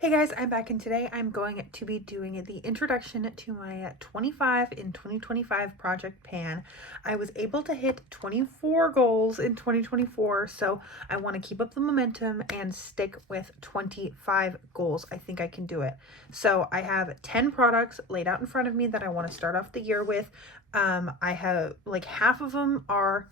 Hey guys, I'm back and today I'm going to be doing the introduction to my 25 in 2025 Project Pan. I was able to hit 24 goals in 2024, so I want to keep up the momentum and stick with 25 goals. I think I can do it. So I have 10 products laid out in front of me that I want to start off the year with. I have like half of them are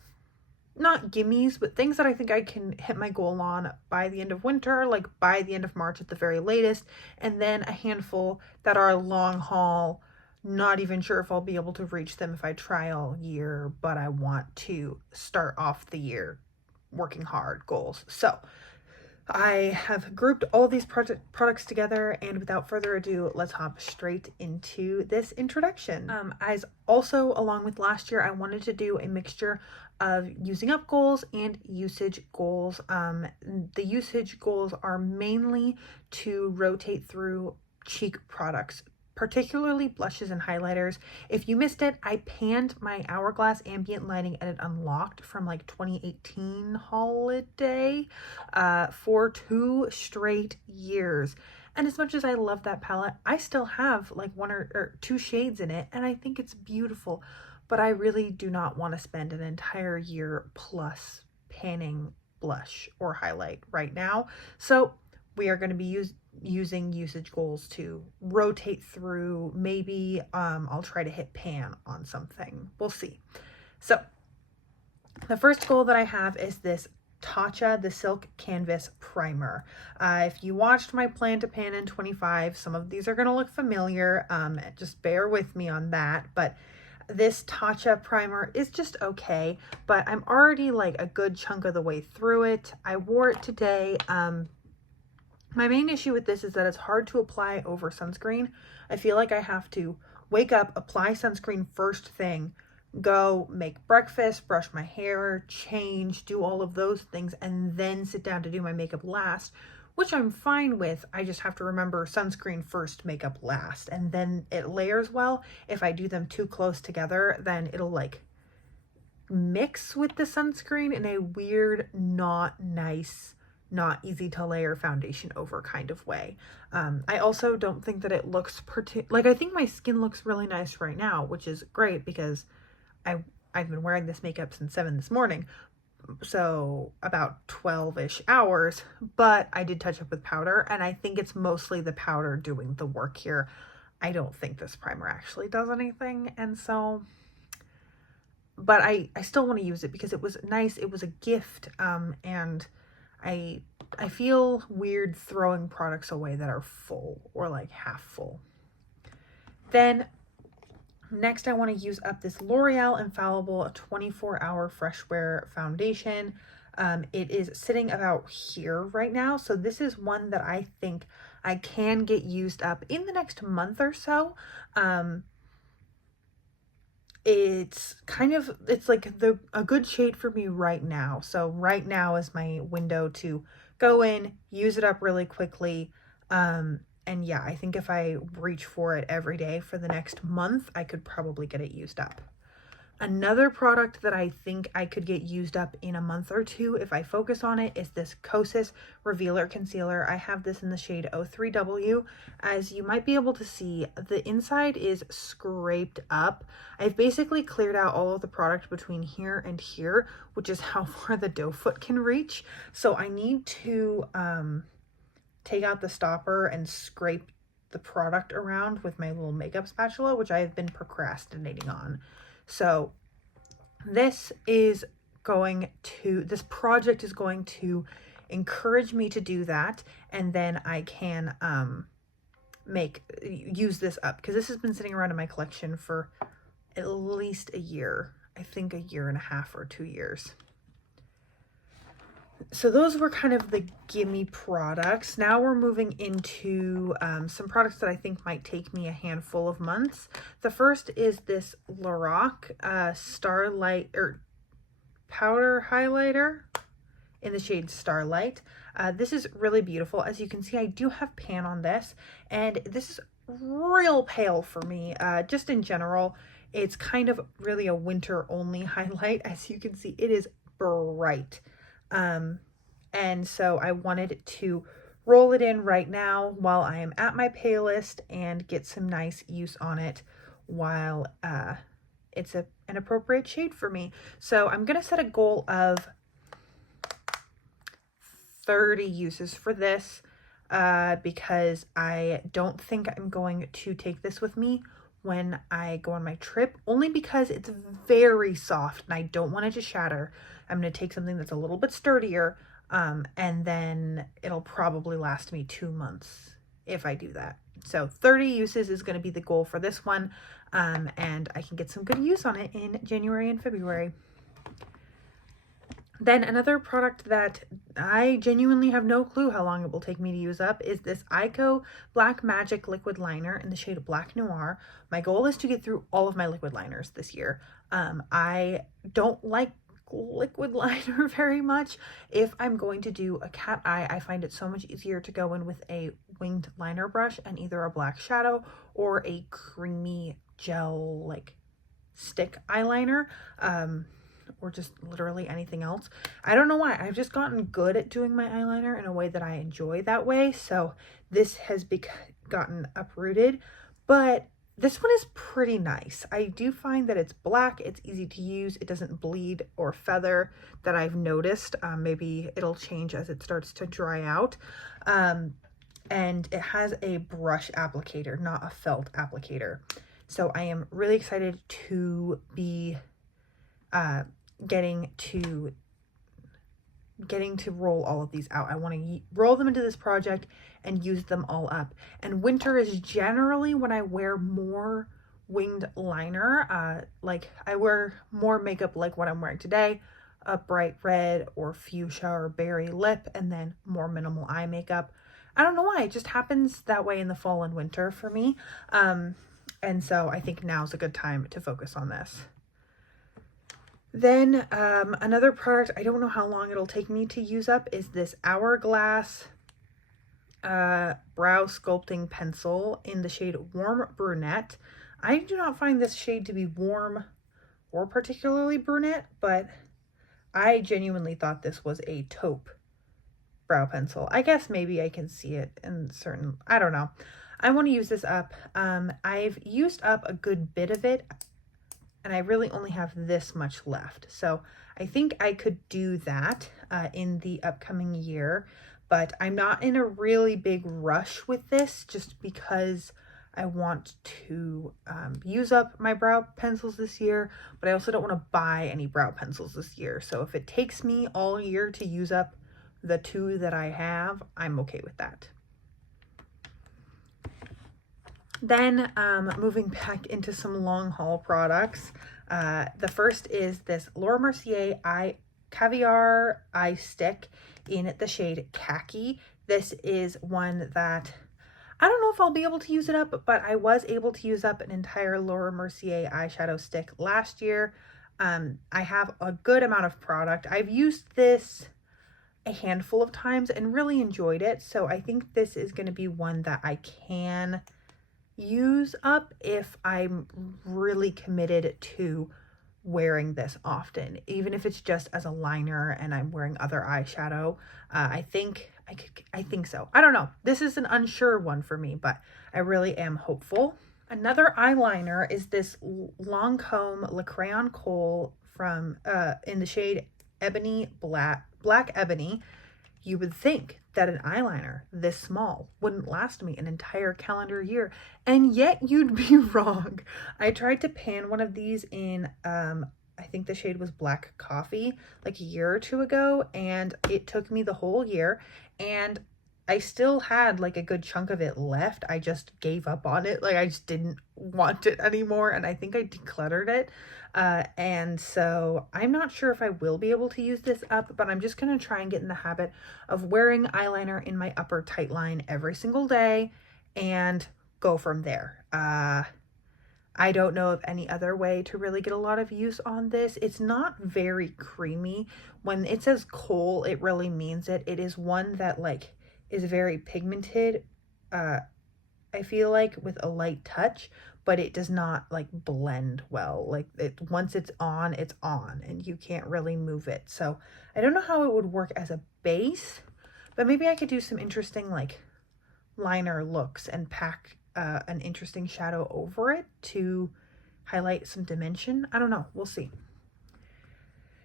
not gimmies, but things that I think I can hit my goal on by the end of winter, like by the end of March at the very latest, and then a handful that are long haul. Not even sure if I'll be able to reach them if I try all year, but I want to start off the year working hard goals. So I have grouped all of these products together, and without further ado, let's hop straight into this introduction. As also, along with last year, I wanted to do a mixture of using up goals and usage goals. The usage goals are mainly to rotate through cheek products, particularly blushes and highlighters. If you missed it, I panned my Hourglass ambient lighting edit unlocked from like 2018 holiday for 2 straight years. And as much as I love that palette, I still have like one or two shades in it, and I think it's beautiful. But I really do not want to spend an entire year plus panning blush or highlight right now. So we are going to be using usage goals to rotate through. Maybe I'll try to hit pan on something. We'll see. So the first goal that I have is this Tatcha the Silk Canvas Primer. If you watched my plan to pan in 25, some of these are going to look familiar. Just bear with me on that. But this Tatcha primer is just okay, but I'm already like a good chunk of the way through it. I wore it today. My main issue with this is that it's hard to apply over sunscreen. I feel like I have to wake up, apply sunscreen first thing, go make breakfast, brush my hair, change, do all of those things, and then sit down to do my makeup last, which I'm fine with. I just have to remember sunscreen first, makeup last, and then it layers well. If I do them too close together, then it'll like mix with the sunscreen in a weird, not nice, not easy to layer foundation over kind of way. I also don't think that it looks I think my skin looks really nice right now, which is great because I've been wearing this makeup since 7 this morning, so about 12-ish hours, but I did touch up with powder, and I think it's mostly the powder doing the work here. I don't think this primer actually does anything, and so, but I still want to use it because it was nice. It was a gift, and I feel weird throwing products away that are full or like half full. Then next, I want to use up this L'Oreal Infallible 24-Hour Fresh Wear Foundation. It is sitting about here right now. So this is one that I think I can get used up in the next month or so. It's like a good shade for me right now. So right now is my window to go in, use it up really quickly. And yeah, I think if I reach for it every day for the next month, I could probably get it used up. Another product that I think I could get used up in a month or two if I focus on it is this Kosas Revealer Concealer. I have this in the shade 03W. As you might be able to see, the inside is scraped up. I've basically cleared out all of the product between here and here, which is how far the doe foot can reach. So I need to take out the stopper and scrape the product around with my little makeup spatula, which I have been procrastinating on. So this project is going to encourage me to do that, and then I can use this up, because this has been sitting around in my collection for at least a year. I think a year and a half or 2 years. So those were kind of the gimme products. Now we're moving into some products that I think might take me a handful of months. The first is this Lorac Starlight or powder highlighter in the shade Starlight. This is really beautiful. As you can see, I do have pan on this, and this is real pale for me. Just in general, it's kind of really a winter only highlight. As you can see, it is bright. And so I wanted to roll it in right now while I am at my palest and get some nice use on it while it's an appropriate shade for me. So I'm going to set a goal of 30 uses for this because I don't think I'm going to take this with me when I go on my trip, only because it's very soft and I don't want it to shatter. I'm going to take something that's a little bit sturdier, and then it'll probably last me 2 months if I do that. So 30 uses is going to be the goal for this one, and I can get some good use on it in January and February. Then another product that I genuinely have no clue how long it will take me to use up is this Eyeko Black Magic Liquid Liner in the shade Black Noir. My goal is to get through all of my liquid liners this year. I don't like liquid liner very much. If I'm going to do a cat eye, I find it so much easier to go in with a winged liner brush and either a black shadow or a creamy gel like stick eyeliner. Or just literally anything else. I don't know why. I've just gotten good at doing my eyeliner in a way that I enjoy that way. So this has gotten uprooted, but this one is pretty nice. I do find that it's black, it's easy to use, it doesn't bleed or feather that I've noticed. Maybe it'll change as it starts to dry out. And it has a brush applicator, not a felt applicator. So I am really excited to be getting to roll all of these out. I want to roll them into this project and use them all up. And winter is generally when I wear more winged liner. Like I wear more makeup like what I'm wearing today, a bright red or fuchsia or berry lip, and then more minimal eye makeup. I don't know why, it just happens that way in the fall and winter for me. And so I think now's a good time to focus on this. Then another product, I don't know how long it'll take me to use up, is this Hourglass brow sculpting pencil in the shade Warm Brunette. I do not find this shade to be warm or particularly brunette, but I genuinely thought this was a taupe brow pencil. I guess maybe I can see it in certain, I don't know. I want to use this up. I've used up a good bit of it, and I really only have this much left. So I think I could do that in the upcoming year, but I'm not in a really big rush with this just because I want to use up my brow pencils this year, but I also don't want to buy any brow pencils this year. So if it takes me all year to use up the 2 that I have, I'm okay with that. Then moving back into some long haul products. The first is this Laura Mercier Caviar Eye Stick in the shade Khaki. This is one that I don't know if I'll be able to use it up, but I was able to use up an entire Laura Mercier eyeshadow stick last year. I have a good amount of product. I've used this a handful of times and really enjoyed it. So I think this is going to be one that I can use up if I'm really committed to wearing this often, even if it's just as a liner and I'm wearing other eyeshadow. I think so. I don't know. This is an unsure one for me, but I really am hopeful. Another eyeliner is this Lancome Le Crayon Kohl from in the shade Ebony Black Ebony. You would think that an eyeliner this small wouldn't last me an entire calendar year, and yet you'd be wrong. I tried to pan one of these in, I think the shade was Black Coffee, like a year or 2 ago, and it took me the whole year, and I still had like a good chunk of it left. I just gave up on it. Like I just didn't want it anymore, and I think I decluttered it. And so I'm not sure if I will be able to use this up, but I'm just going to try and get in the habit of wearing eyeliner in my upper tight line every single day and go from there. I don't know of any other way to really get a lot of use on this. It's not very creamy. When it says kohl, it really means it. It is one that like is very pigmented, I feel like, with a light touch, but it does not like blend well. Like once it's on and you can't really move it. So I don't know how it would work as a base, But maybe I could do some interesting like liner looks and pack an interesting shadow over it to highlight some dimension. I don't know, we'll see.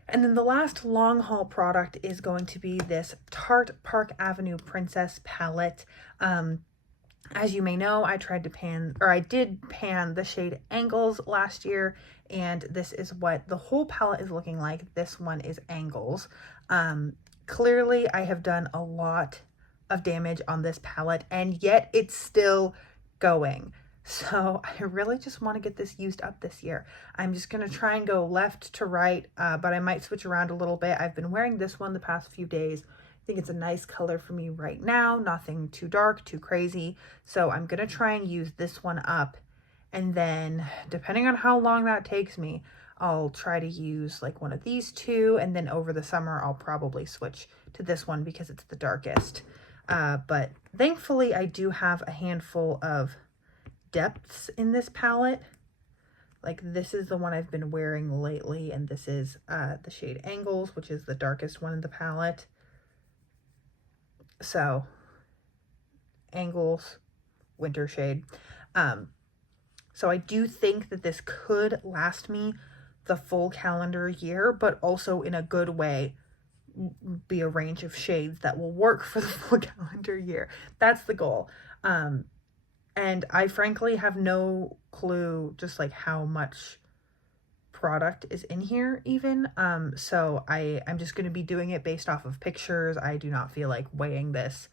And then the last long haul product is going to be this Tarte Park Avenue Princess palette. As you may know, I did pan the shade Angles last year, and this is what the whole palette is looking like. This one is Angles. Clearly, I have done a lot of damage on this palette, and yet it's still going. So I really just want to get this used up this year. I'm just going to try and go left to right, but I might switch around a little bit. I've been wearing this one the past few days. I think it's a nice color for me right now. Nothing too dark, too crazy. So I'm going to try and use this one up. And then depending on how long that takes me, I'll try to use like one of these two. And then over the summer, I'll probably switch to this one because it's the darkest. But thankfully, I do have a handful of depths in this palette. Like this is the one I've been wearing lately, and this is the shade Angles, which is the darkest one in the palette. So Angles, winter shade. So I do think that this could last me the full calendar year, but also in a good way be a range of shades that will work for the full calendar year. That's the goal. And I frankly have no clue just like how much product is in here even. So I'm just going to be doing it based off of pictures. I do not feel like weighing this.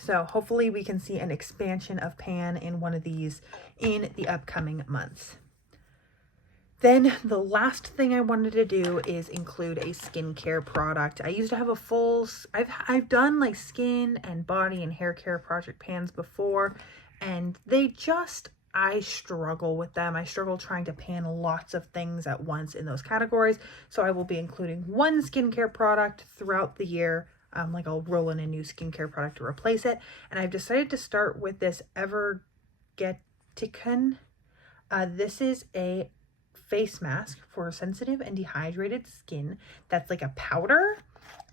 So hopefully we can see an expansion of pan in one of these in the upcoming months. Then the last thing I wanted to do is include a skincare product. I used to have a full, I've done like skin and body and hair care project pans before, and I struggle with them. I struggle trying to pan lots of things at once in those categories. So I will be including one skincare product throughout the year. Like I'll roll in a new skincare product to replace it. And I've decided to start with this Evergeticon. This is a face mask for sensitive and dehydrated skin that's like a powder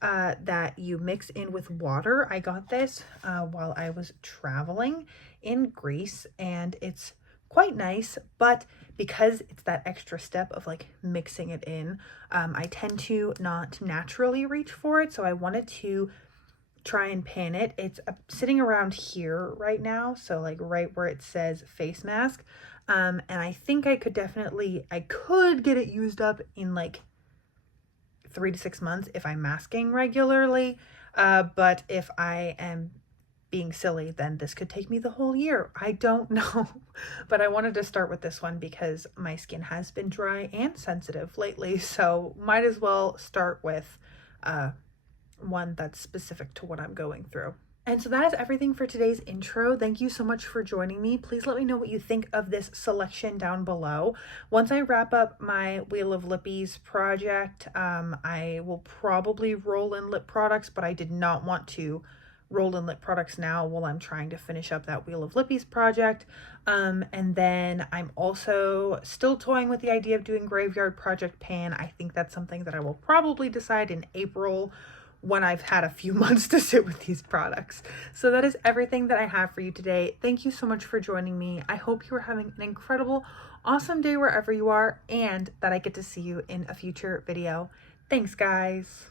that you mix in with water. I got this while I was traveling in Greece, and it's quite nice, but because it's that extra step of like mixing it in, I tend to not naturally reach for it, so I wanted to try and pan it. It's sitting around here right now, so like right where it says face mask. And I think I could get it used up in like 3 to 6 months if I'm masking regularly. But if I am being silly, then this could take me the whole year. I don't know. But I wanted to start with this one because my skin has been dry and sensitive lately. So might as well start with one that's specific to what I'm going through. And so that is everything for today's intro. Thank you so much for joining me. Please let me know what you think of this selection down below. Once I wrap up my Wheel of Lippies project, I will probably roll in lip products, but I did not want to roll in lip products now while I'm trying to finish up that Wheel of Lippies project. And then I'm also still toying with the idea of doing Graveyard Project Pan. I think that's something that I will probably decide in April when I've had a few months to sit with these products. So that is everything that I have for you today. Thank you so much for joining me. I hope you are having an incredible, awesome day wherever you are, and that I get to see you in a future video. Thanks, guys.